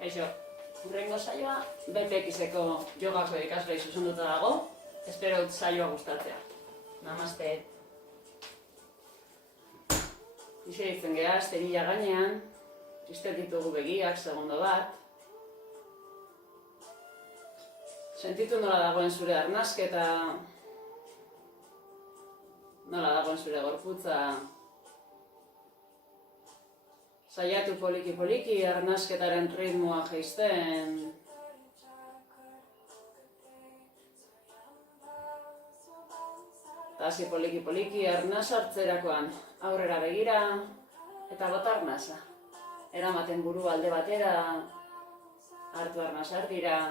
Kaixo, hurrengo saioa BPX-eko jogako ikaslei zuzenduta dago. Espero dut saioa gustatzea. Namaste. Iseritzen geha, esterila gainean, izten ditugu begiak, segundo bat. Sentitu nola dagoen zure arnasketa, nola dagoen zure gorputza. Saiatu poliki-poliki arnasketaren ritmoa jaisten. Hasi poliki-poliki arnasa hartzerakoan aurrera begira eta bota arnasa. Eramaten buru alde batera, hartu arnasa erdira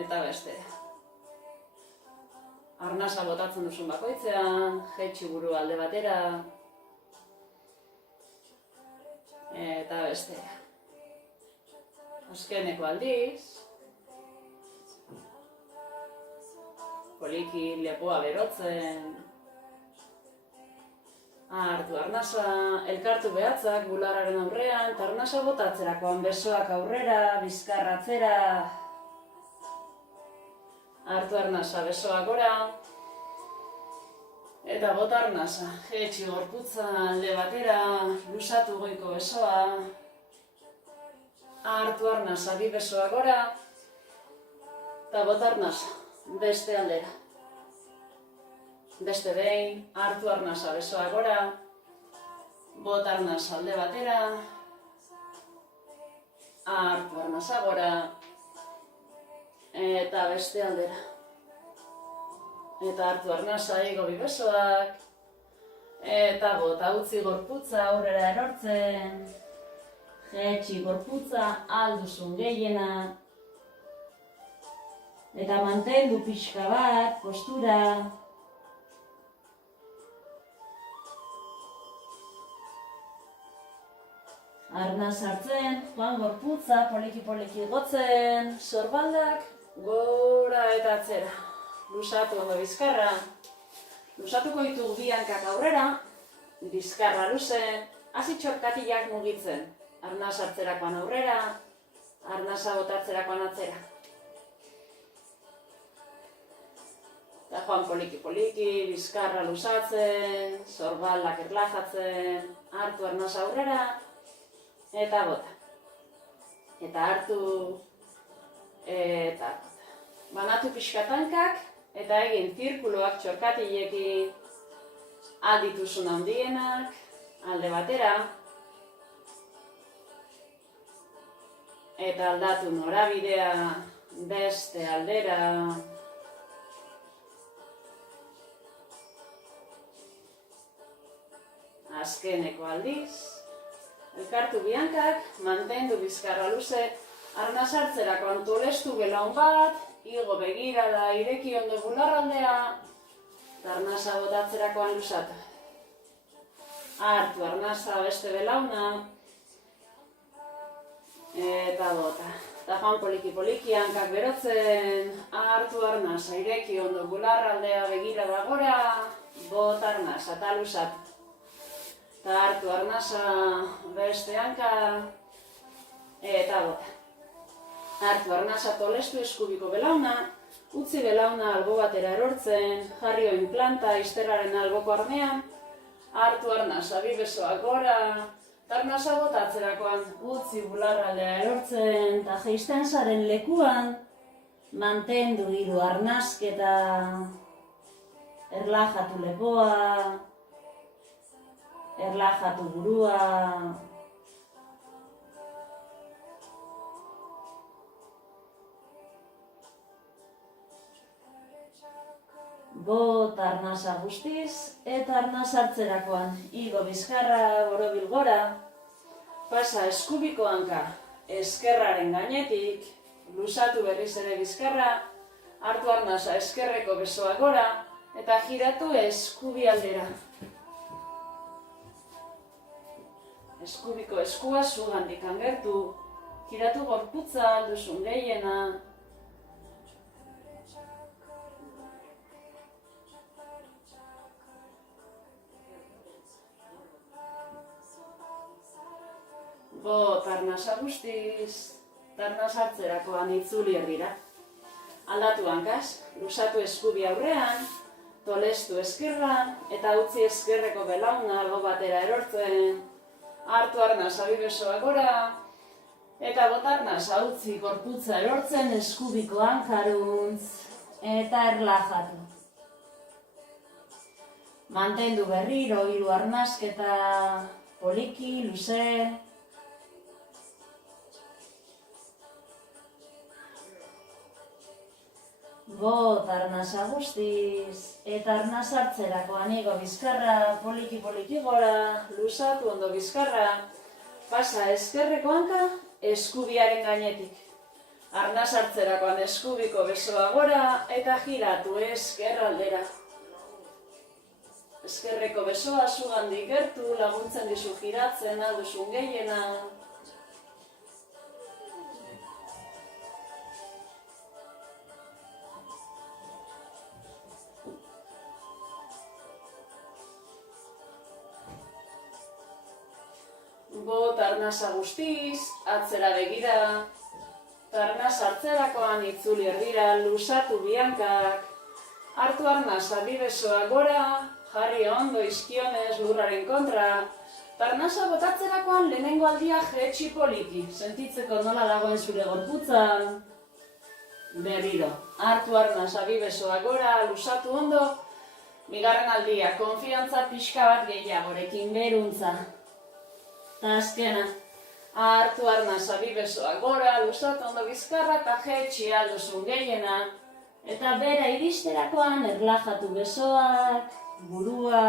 eta bestera. Arnasa botatzen duzun bakoitzean, jaitsi buru alde batera eta bestera. Azkeneko aldiz, poliki lepoa berotzen, hartu arnasa, elkartu behatzak bularraren aurrean, eta arnasa botatzerakoan besoak aurrera, bizkarra atzera, hartu arnasa, besoak gora, eta bota arnasa, jaitsi gorputza alde batera, luzatu goiko besoa, hartu arnasa, bi besoak gora, eta bota arnasa, beste aldera. Beste behin, hartu arnasa, besoak gora, bota arnasa alde batera, hartu arnasa gora, eta beste aldera. Eta hartu arnasa, igo bi besoak, eta bota utzi gorputza aurrera erortzen, jaitsi gorputza alduzun gehiena, eta mantendu pixka bat, postura. Arnaz hartzen, joan gorputza, poliki-poliki igotzen, sorbaldak gora eta atzera. Luzatu ondo bizkarra. Luzatuko ditugu bi hankak aurrera, bizkarra luze, hasi txorkatilak mugitzen. Arnaz hartzerakoan aurrera, arnaza botatzerakoan atzera. Eta joan poliki-poliki, bizkarra luzatzen, sorbaldak erlajatzen, hartu arnaza aurrera, eta bota. Eta hartu, eta bota. Banatu pixkatankak, eta egin zirkuloak txorkatilekin aldituzun handienak, alde batera, eta aldatu norabidea beste aldera. Azkeneko aldiz, elkartu bihankak, mantendu bizkarra luze, arnaz hartzerakoan tolestu belaun bat, igo begirada, ireki ondo bularraldea, eta arnaza botatzerakoan luzatu. Hartu arnaza beste belauna, eta bota. Eta joan poliki-poliki hankak berotzen, hartu arnaza, ireki ondo bularraldea, begirada gora, bota arnaza eta luzatu. Eta hartu arnaza beste hanka, eta bota. Hartu arnaza tolestu eskubiko belauna, utzi belauna albo batera erortzen, jarri oin planta izterraren alboko armean, hartu arnaza bi besoak gora, eta arnaza botatzerakoan utzi bularraldea erortzen, eta jaisten zaren lekuan, mantendu hiru arnasketa, erlajatu lepoa, erlajatu burua, bota arnasa guztiz, eta arnaz hartzerakoan igo bizkarra borobil gora, pasa eskubiko hanka eskerraren gainetik, luzatu berriz ere bizkarra, hartu arnasa eskerreko besoa gora, eta giratu eskubi aldera. Eskubiko eskua zugandik angertu, giratu gorputza alduzun gehiena, Bot arnasa guztiz, tarna sartzerakoan itzuli erdira. Aldatu hankaz, lusatu eskubi aurrean, tolestu eskerra eta utzi eskerreko belauna albo batera erortzen. Hartu arnasa bi besoak gora, eta bot arnasa utzi gorputza erortzen eskubiko hankaruntz eta erlajatu. Mantendu berriro hiru arnasketa, poliki, luze. Bot arnasa guztiz, eta arnasa hartzerakoan igo bizkarra, poliki gora, lusatu ondo bizkarra, pasa eskerreko hanka, eskubiaren gainetik. Arnasa hartzerakoan eskubiko besoa gora, eta giratu eskerraldera. Eskerreko besoa zugandik gertu, laguntzen dizu giratzen, alduzun gehiena. Bot arnasa guztiz, atzera begira, arnasa hartzerakoan itzuli erdira, lusatu bihankak, hartu arnasa bi besoak gora, jarri ondo izkionez lurraren kontra, arnasa botatzerakoan lehenengo aldia jetxi poliki, sentitzeko nola dagoen zure gorputzan. Berriro, hartu arnasa bi besoak gora, lusatu ondo, bigarren aldia, konfiantza pixka bat gehiagorekin beruntza. Eta azkena, hartu arnasa bi besoak gora, lusatu ondo bizkarra eta jetxi alduzun gehiena. Eta bera iristerakoan erlajatu besoak, burua,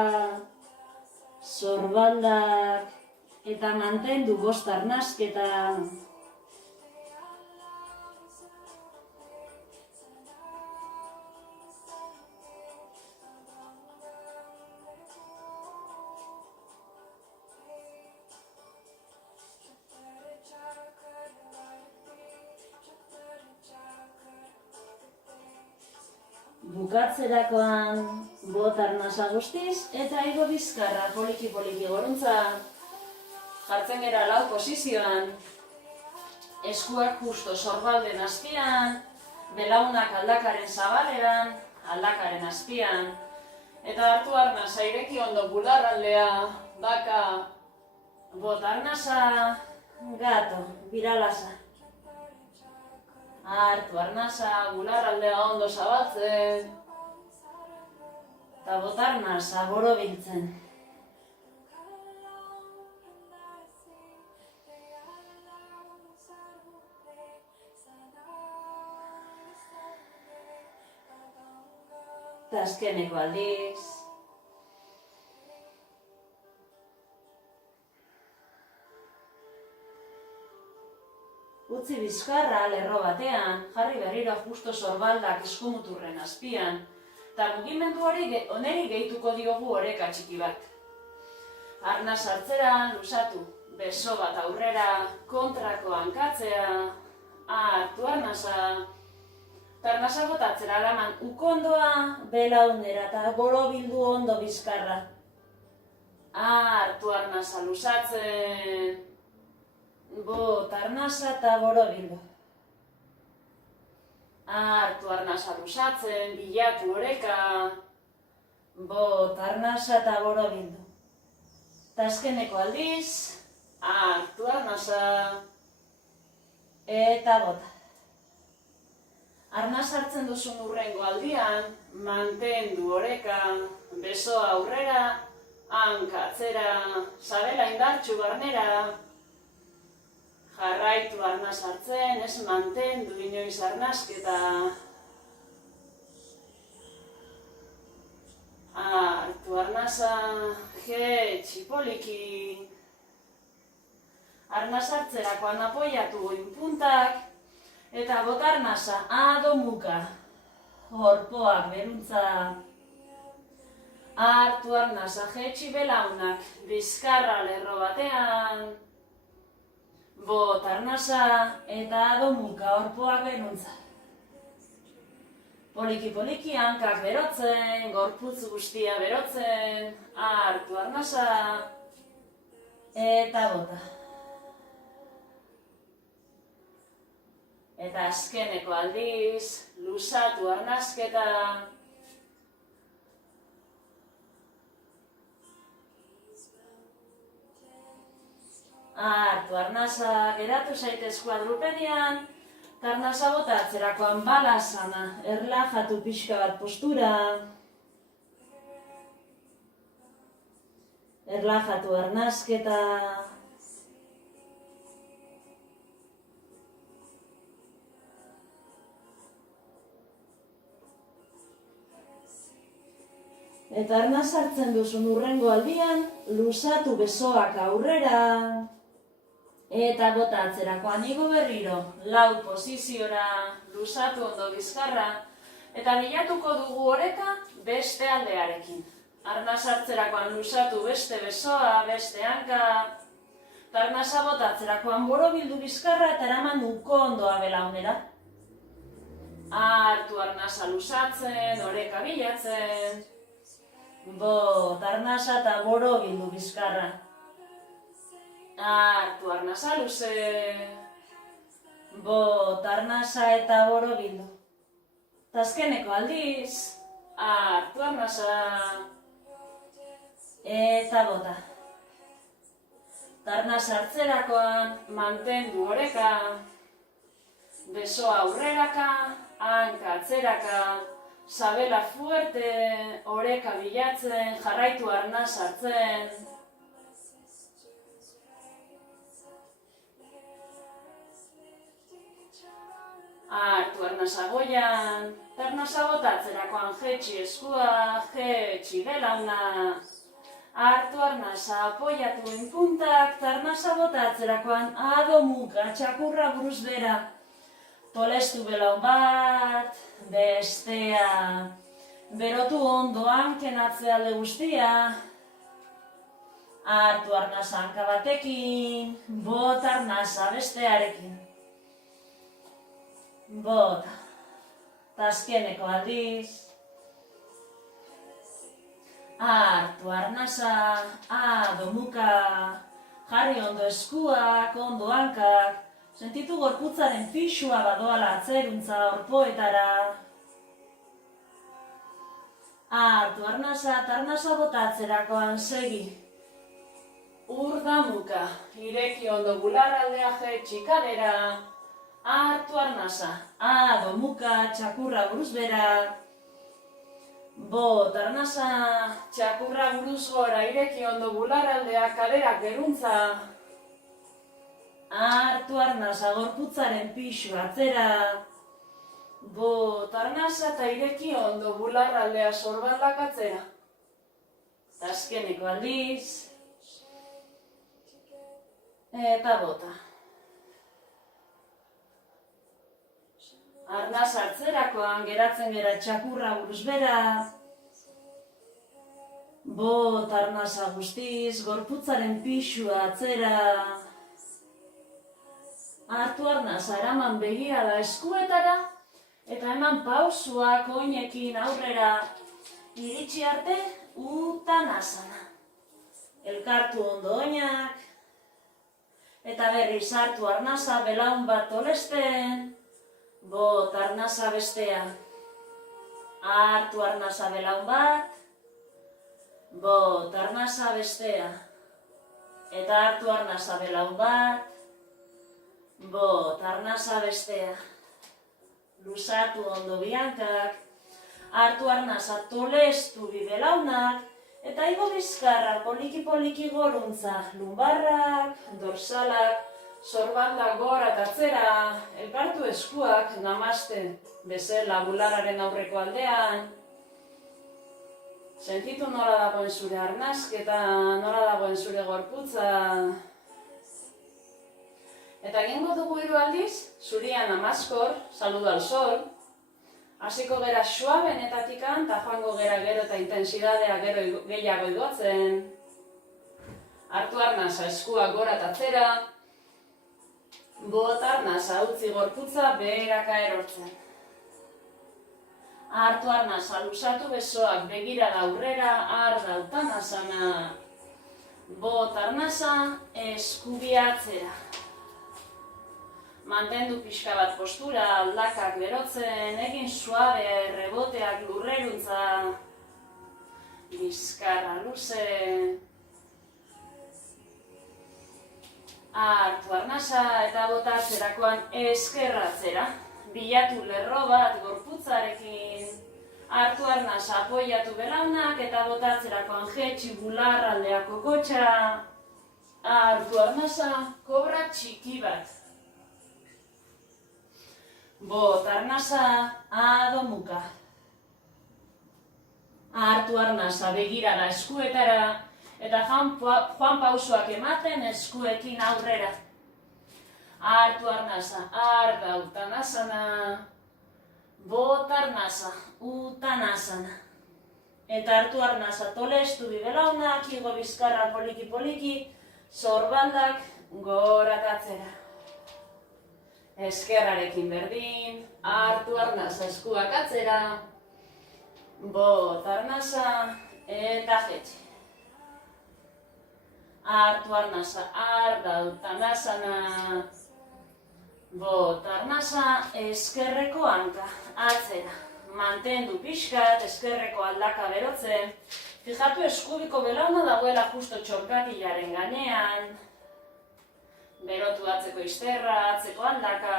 sorbaldak, eta mantendu bost arnasketa. Bukatzerakoan bot arnasa guztiz eta igo bizkarra poliki goruntza. Jartzen gera lau posizioan, eskuak justo sorbalden azpian, belaunak aldakaren zabaleran, aldakaren azpian, eta hartu arnasa ireki ondo bularraldea, baka, bot arnasa, gato, biralasa. Hartu arnasa, bularraldea ondo zabaltzen, eta bot arnasa borobiltzen. Eta azkeneko aldiz. Utzi bizkarra lerro batean, jarri berriro justo sorbaldak eskumuturren azpian, eta mugimendu hori oneri gehituko diogu oreka txiki bat. Arnas hartzera, lusatu, beso bat aurrera, kontrako hankatzea, hartu arnasa, eta arnasa botatzera alaman ukondoa, belaunera eta borobildu ondo bizkarra. Hartu arnasa lusatzen, bot arnasa eta borobildu. Hartu arnasa lusatzen, bilatu oreka, bot arnasa eta borobildu. Eta azkeneko aldiz, hartu arnasa eta bota. Arnas hartzen duzun urrengo aldian, mantendu oreka, besoa aurrera, hanka atzera, sabela indartsu barnera. Jarraitu arnas hartzen, ez mantendu inoiz arnasketa. Hartu arnasa, jetxi poliki. Arnas hartzerakoan apoiatu goin puntak, eta bot arnasa adomuka, horpoak beruntza. Hartu arnasa, jetxi belaunak, bizkarra lerro batean. Bot arnasa eta adomuka horpoak beruntza. Poliki hankak berotzen, gorputz guztia berotzen. Hartu arnasa eta bota. Eta azkeneko aldiz, luzatu arnasketa. Hartu arnasa, geratu zaitez kuadrupedian, eta arnasa bota atzerakoan balasana, erlajatu pixka bat postura. Erlajatu arnasketa. Eta arnaz hartzen duzun hurrengo aldian, luzatu besoak aurrera. Eta bota atzerakoan igo berriro, lau posiziora, luzatu ondo bizkarra. Eta bilatuko dugu oreka beste aldearekin. Arnaz hartzerakoan luzatu beste besoa, beste hanka. Eta arnaza bota atzerakoan borobildu bizkarra eta eraman uko ondoa belaunera. Hartu arnaza luzatzen, oreka bilatzen. Bot, arnasa eta borobildu bizkarra. Hartu arnasa luze. Bot, arnasa eta borobildu. Eta azkeneko aldiz. Hartu arnasa. Eta bota. Eta arnasa hartzerakoan mantendu oreka. Besoa aurreraka, hanka atzeraka. Sabela fuerte, oreka bilatzen, jarraitu arnaz hartzen. Hartu arnaza goian, eta arnaza botatzerakoan jetxi eskua, jetxi belauna. Hartu arnaza apoiatu inpuntak, eta arnaza botatzerakoan adomuka, txakurra buruz bera. Tolestu belaun bat, bestea, berotu ondo hanken atzealde guztia. Hartu arnasa hanka batekin, bot arnasa bestearekin. Bota, eta azkeneko aldiz. Hartu arnasa, adomuka, jarri ondo eskuak, ondo hankak. Sentitu gorputzaren pixua badoala atzeruntza orpoetara. Hartu arnasa eta arnasa botatzerakoan segi. Urdamuka, ireki ondo bularraldea jetxi kadera. Hartu arnasa, adomuka, txakurra buruz bera. Bot arnasa, txakurra buruz gora, ireki ondo bularraldea kaderak geruntza. Hartu arnasa gorputzaren pixu atzera. Bot arnasa eta ireki ondo bularraldea sorbaldak atzera. Eta azkeneko aldiz. Eta bota. Arnasa hartzerakoan geratzen gera txakurra buruz bera. Bot arnasa guztiz, gorputzaren pixua atzera. Hartu arnasa eraman begirada eskuetara eta eman pausuak oinekin aurrera iritsi arte utanasana. Elkartu ondo oinak eta berriz hartu arnasa belaun bat tolesten. Bot arnasa bestea. Hartu arnasa belaun bat. Bot arnasa bestea. Eta hartu arnasa belaun bat. Bot, arnasa bestea. Luzatu ondo bihankak. Hartu arnasa tolestu bibelaunak. Eta igo bizkarra poliki-poliki goruntza. Lumbarrak, dorsalak, sorbaldak gora eta atzera. Elkartu eskuak, namaste, bezala bularraren aurreko aldean. Sentitu nola dagoen zure arnasketa, nola dagoen zure gorputza. Eta egingo dugu hiru aldiz, zurian amaskor, saludo al sol. Hasiko gera suabenetatikan, eta joango gera gero eta intensidadea gero gehiago igotzen. Hartu arnasa eskuak gora eta atzera. Bot arnasa utzi gorputza beheraka erortzen. Hartu arnasa luzatu besoak begirada aurrera, arda utanasana. Bot arnasa eskubia atzera. Mantendu pixka bat postura, aldakak berotzen, egin suabe, reboteak lurreruntza, bizkarra luze. Hartu arnasa eta botatzerakoan eskerratzera. Bilatu lerro bat gorputzarekin. Hartu arnasa, apoiatu belaunak eta botatzerakoan jetxi bularraldea kokotxa. Hartu arnasa, kobra txiki bat. Bota arnasa, adomuka. Hartu arnasa, begirada eskuetara, eta joan pausoak ematen eskuekin aurrera. Hartu arnasa, arda utanasana. Bota arnasa, utanasana. Eta hartu arnasa, tolestu bibelaunak, igo bizkarra poliki-poliki, sorbaldak goratatzera. Eskerrarekin berdin, hartu arnasa eskuak atzera, bota arnasa eta jetxe. Hartu arnasa, arda utanasana, bota arnasa eskerreko hanka atzera. Mantendu pixkat, eskerreko aldaka berotzen. Fijatu eskubiko belauna dagoela justo txorkatilaren gainean. Berotu atzeko izterra, atzeko aldaka.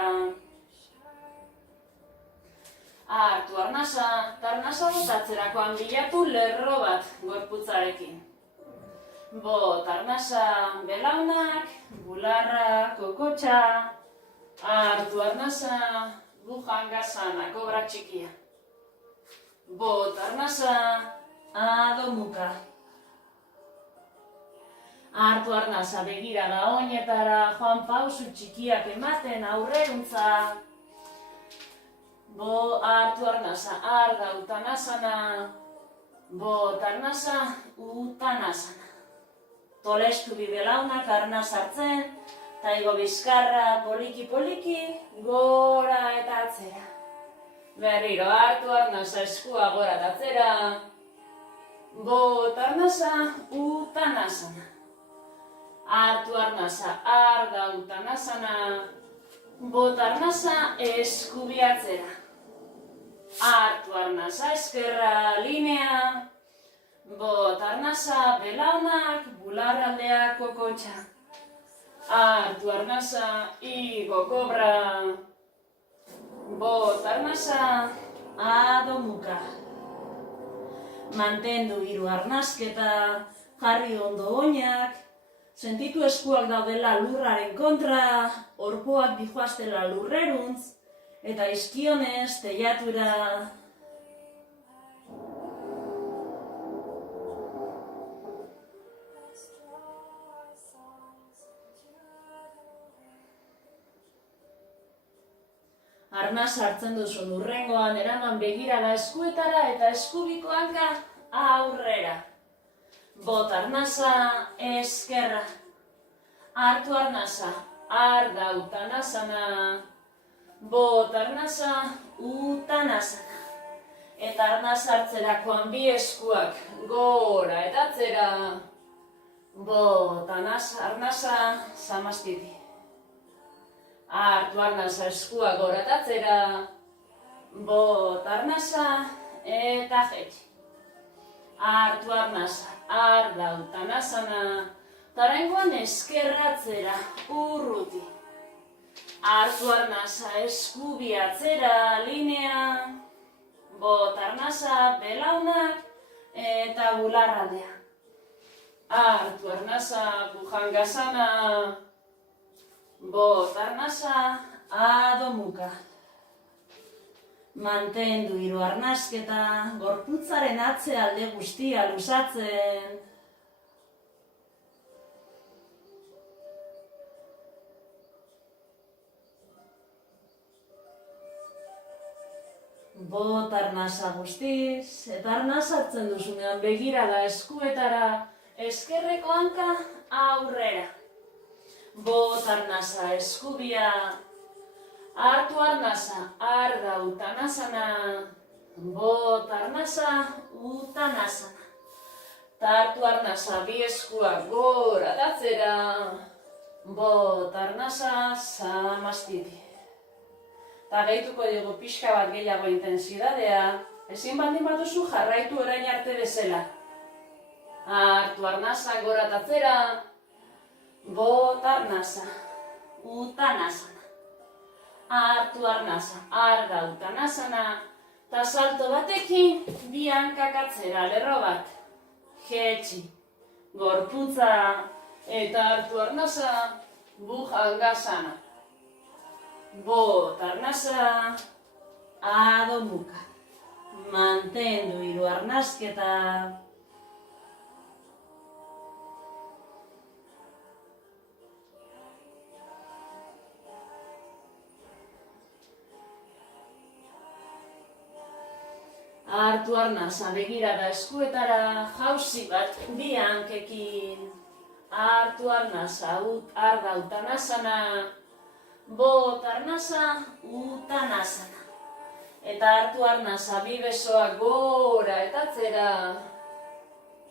Hartu arnasa, eta arnasa botatzerakoan bilatu lerro bat gorputzarekin. Bota arnasa, belaunak, bularra, kokotxa. Hartu arnasa, bujangasana, kobra txikia. Bota arnasa, adomuka. Hartu arnasa, begirada oinetara, joan pausu txikiak ematen aurreruntza. Hartu arnasa, arda utanasana. Bota arnasa, utanasana. Tolestu bibelaunak arnaz hartzen, eta igo bizkarra poliki-poliki, gora eta atzera. Berriro, hartu arnasa, eskua gora eta atzera. Bota arnasa, utanasana. Hartu arnasa, arda utanasana. Bota arnasa, eskubiatzera. Hartu arnasa, eskerra linea. Bota arnasa, belaunak, bularraldea kokotxa. Hartu arnasa, igo kobra. Bota arnasa, adomuka. Mantendu hiru arnasketa, jarri ondo oinak. Sentitu eskuak daudela lurraren kontra, orpoak dijoaztela lurreruntz, eta izkionez teiatura. Arnaz hartzen duzu lurrengoan eraman begirada eskuetara eta eskubiko hanka aurrera. Bota arnasa, eskerra. Hartu arnasa, arda utanasana. Bota arnasa, utanasana. Eta arnaz hartzerakoan bi eskuak gora eta atzera. Bota arnasa, samastiti. Hartu arnasa, eskua gora eta atzera. Bota arnasa eta jetxi. Hartu arnasa, arda utanasana. Tarengoan eskerratzera, urruti. Hartu arnasa, eskubiatzera, linea. Bota arnasa, belaunak eta bularraldea. Hartu arnasa, bujangasana. Bota arnasa, adomuka. Mantendu hiru arnasketa, gorputzaren atzealde guztia luzatzen. Bota arnasa guztiz, eta arnaz hartzen duzunean begirada eskuetara, eskerreko hanka aurrera. Bota arnasa eskubia. Hartu arnasa, arda utanasana. Bota arnasa, utanasana. Hartu arnasa, bi eskuak gora eta atzera. bot arnasa, samastiti. Eta gehituko dugu pixka bat gehiago intensidadea, ezin baldin baduzu jarraitu orain arte bezala. Hartu arnasa gora eta atzera, bot arnasa, utanasana. Hartu arnasa, arga utanasana, eta salto batekin bi hankak atzera, lerro bat. Jetxi, gorputza, eta hartu arnasa, bujangasana. Bot arnasa, adomuka. Mantendu hiru arnasketa. Hartu arnasa, begirada eskuetara, jauzi bat bi hankekin. Hartu arnasa, arga utanasana. Bot arnasa, utanasana. Eta hartu arnasa, bi besoak gora eta atzera.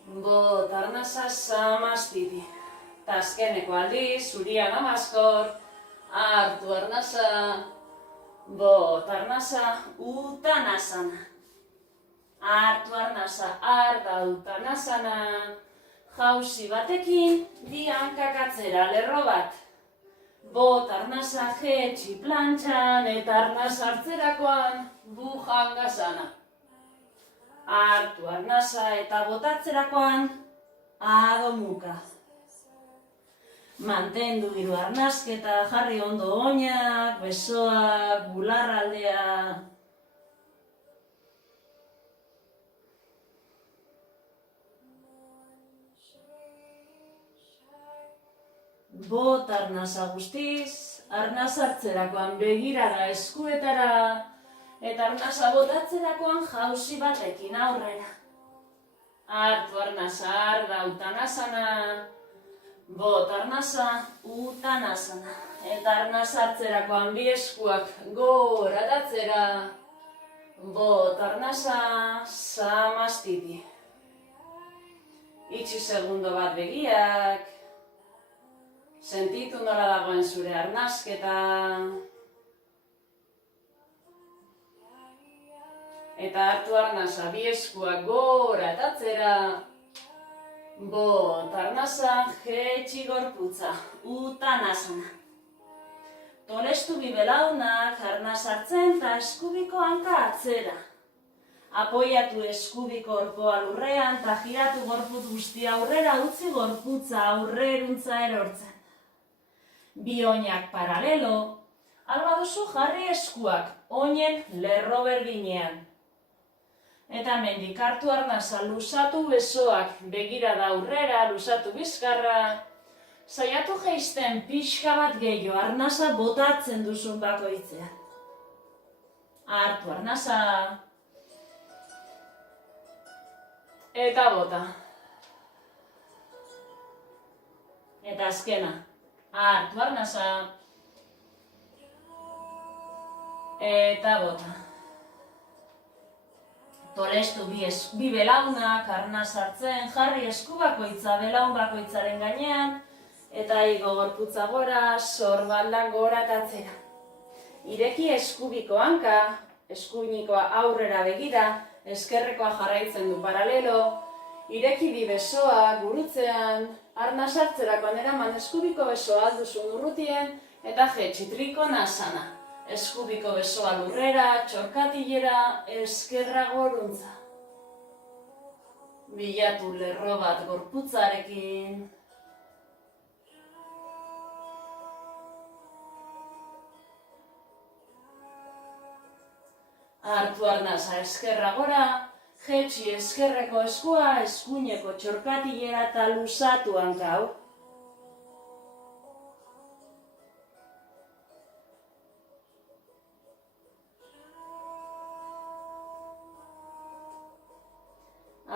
Bot arnasa, samastiti. Eta azkeneko aldiz, zurian amazkor. Hartu arnasa, bot arnasa, utanasana. Hartu arnasa, arga utanasana. Jauzi batekin, bi hankak atzera, lerro bat. Bot arnasa, jetxi plantxan, eta arnasa hartzerakoan, bujangasana. Hartu arnasa eta botatzerakoan, adomuka. Mantendu hiru arnasketa, jarri ondo oinak, besoak, bularraldea. Bot arnasa guztiz, arnasa hartzerakoan begirada eskuetara, eta arnasa botatzerakoan jauzi batekin aurrera. Hartu arnasa, arga utanasana, bot arnasa, utanasana. Eta arnasa hartzerakoan bi eskuak gora eta atzera, bot arnasa, samastiti. Itxi segundo bat begiak. Sentitu nola dagoen zure arnasketa. Eta hartu arnasa, bi eskuak gora eta atzera. Bot arnasa, jetxi gorputza, utanasana. Tolestu bi belaunak, arnasa hartzen eta eskubiko hanka atzera. Apoiatu eskubiko orpoa lurrean eta giratu gorputz guztia aurrera utzi gorputza aurreruntza erortzen. Bi oinak paralelo, alba duzu jarri eskuak oinen lerro berdinean. Eta mendik hartu arnasa, luzatu besoak begirada aurrera, luzatu bizkarra. Saiatu jaisten pixka bat gehiago arnasa botatzen duzun bakoitzean. Hartu arnasa. Eta bota. Eta azkena. Hartu arnasa. Eta bota. Tolestu bi belaunak, arnasa hartzen, jarri esku bakoitza belaun bakoitzaren gainean, eta igo gorputza gora, sorbaldak gora eta atzera. Ireki eskubiko hanka, eskuinikoa aurrera begira, eskerrekoa jarraitzen du paralelo, ireki bi besoa gurutzean, arnasa hartzerakoan eraman eskubiko besoa alduzun urrutien, eta jetxi trikonasana. Eskubiko besoa lurrera, txorkatilera, eskerra goruntza. Bilatu lerro bat gorputzarekin. Hartu arnasa eskerra gora, jetxi eskerreko eskua, eskuineko txorkatilera eta luzatu hanka hau.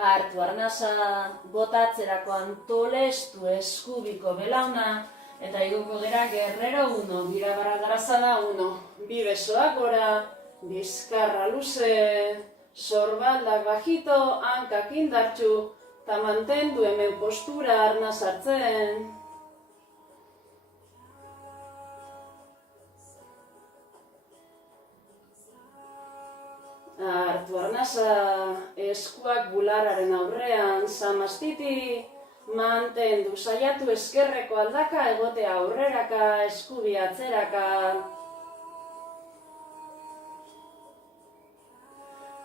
Hartu arnasa, botatzerakoan tolestu eskubiko belauna, eta igoko gera guerrero 1, birabarra garazada 1. Bi besoak gora, bizkarra luze, sorbaldak bajito, hankak indartxu, eta mantendu hemen postura arnasa hartzen. Hartu arnasa, eskuak bularraren aurrean, samastiti, mantendu, saiatu eskerreko aldaka, egotea aurreraka, eskubi atzeraka.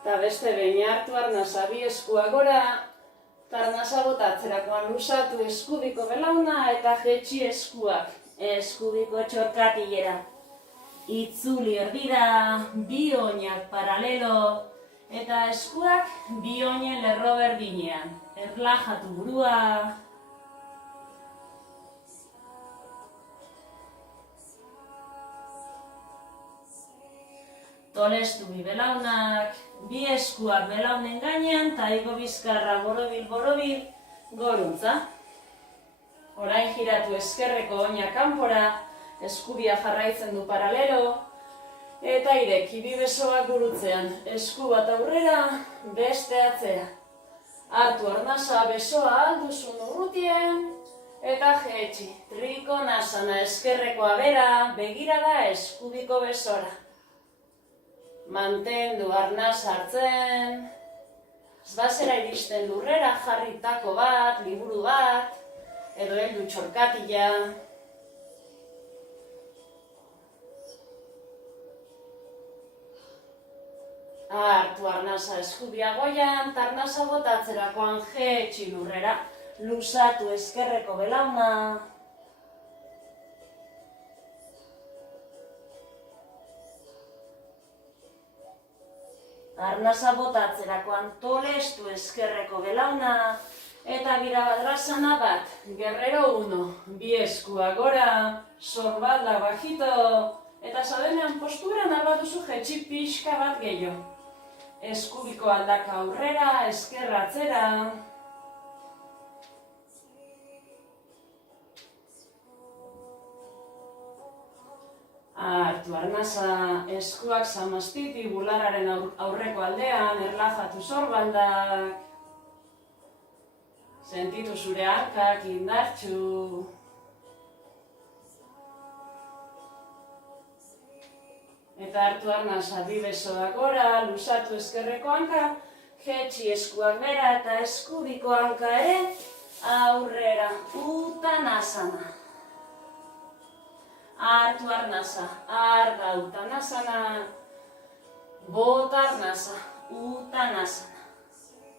Eta beste behin hartu arnasa, bi eskua gora, eta arnasa bota atzerakoan lusatu eskubiko belauna eta jetxi eskuak, eskubiko txorkatilera. Itzuli erdira, bi oinak paralelo, eta eskuak bi oinen lerro berdinean. Erlajatu burua. Tolestu bi belaunak, bi eskuak belaunen gainean, eta igo bizkarra borobil, goruntza. Orain giratu eskerreko oina kanpora, eskubia jarraitzen du paralelo, eta ireki bi besoak gurutzean, esku bat aurrera, beste atzera. Hartu arnasa, besoa alduzun urrutien, eta jetxi, trikonasana eskerrekoa bera, begirada eskubiko besora. Mantendu arnasa hartzen, bazera iristen lurrera jarritako bat, liburu bat, edo heldu txorkatila. Hartu arnasa eskubia goian, eta arnasa botatzerakoan jetxi lurrera, lusatu eskerreko belauna. Arnasa botatzerakoan tolestu eskerreko belauna, eta birabadrasana bat, guerrero 1, bi eskua gora, sorbalda bajito, eta zabenean posturan albaduzu jetxi pixka bat gehiago. Eskubiko aldaka aurrera, eskerra atzera. Hartu arnasa, eskuak samastiti bularraren aurreko aldean, erlajatu sorbaldak. Sentitu zure hankak indartsu. Eta hartu arnasa, bi besoak gora, lusatu eskerreko hanka, jetxi eskuak bera eta eskubiko hanka ere, aurrera, utanasana. Hartu arnasa, arga utanasana, bota arnasa, utanasana.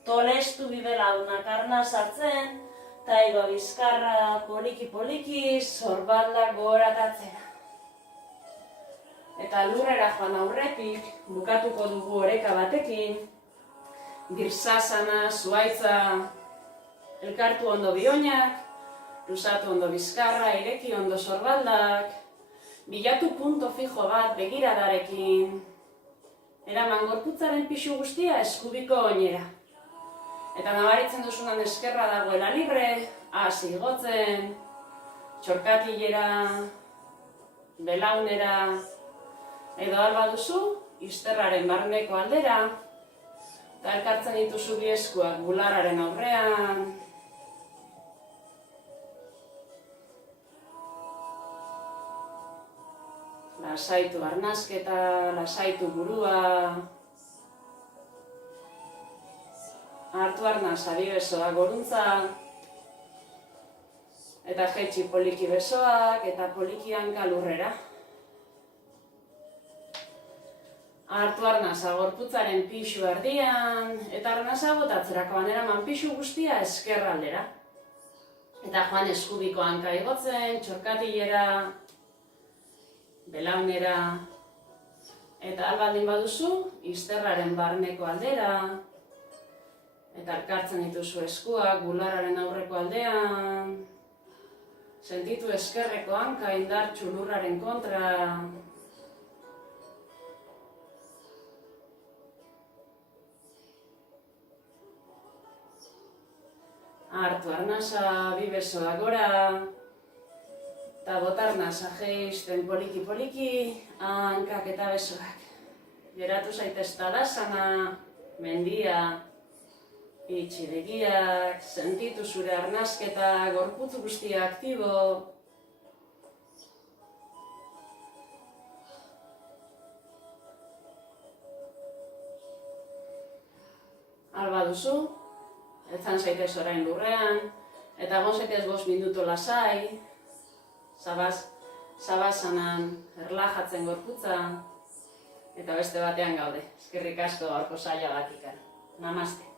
Tolestu bi belaunak arnasa hartzen, eta igo bizkarra poliki-poliki, sorbaldak goratatzera. Eta lurrera joan aurretik, bukatuko dugu oreka batekin, girsasana, zuaitza, elkartu ondo bi oinak, lusatu ondo bizkarra, ireki ondo sorbaldak, bilatu punto fijo bat begiradarekin, eraman gorputzaren pixu guztia eskubiko oinera. Eta nabaritzen duzunan eskerra dagoela libre, hasi igotzen, txorkatilera, belaunera, edo alba duzu, izterraren barneko aldera, eta elkartzen dituzu bi eskuak bularraren aurrean. Lasaitu arnasketa, lasaitu burua. Hartu arnasa, bi besoak goruntza. Eta jetxi poliki besoak, eta poliki hanka lurrera. Hartu arnasa, gorputzaren pixu erdian, eta arnasa botatzerakoan eraman pixu guztia eskerraldera. Eta joan eskubiko hanka igotzen, txorkatilera, belaunera, eta albaldin baduzu, izterraren barneko aldera, eta elkartzen dituzu eskuak bularraren aurreko aldean, sentitu eskerreko hanka indartsu lurraren kontra. Hartu arnasa, bi besoak gora, eta bota arnasa jeisten poliki-poliki, hankak eta besoak. Geratu zaitez tadasana, mendia, itxi begiak, sentitu zure arnasketa, gorputz guztia aktibo. alba duzu, etzan zaitez orain lurrean, eta egon zaitez 5 minutu lasai, sabasanan erlajatzen gorputza, eta beste batean gaude. Eskerrik asko gaurko saioagatik. Namaste.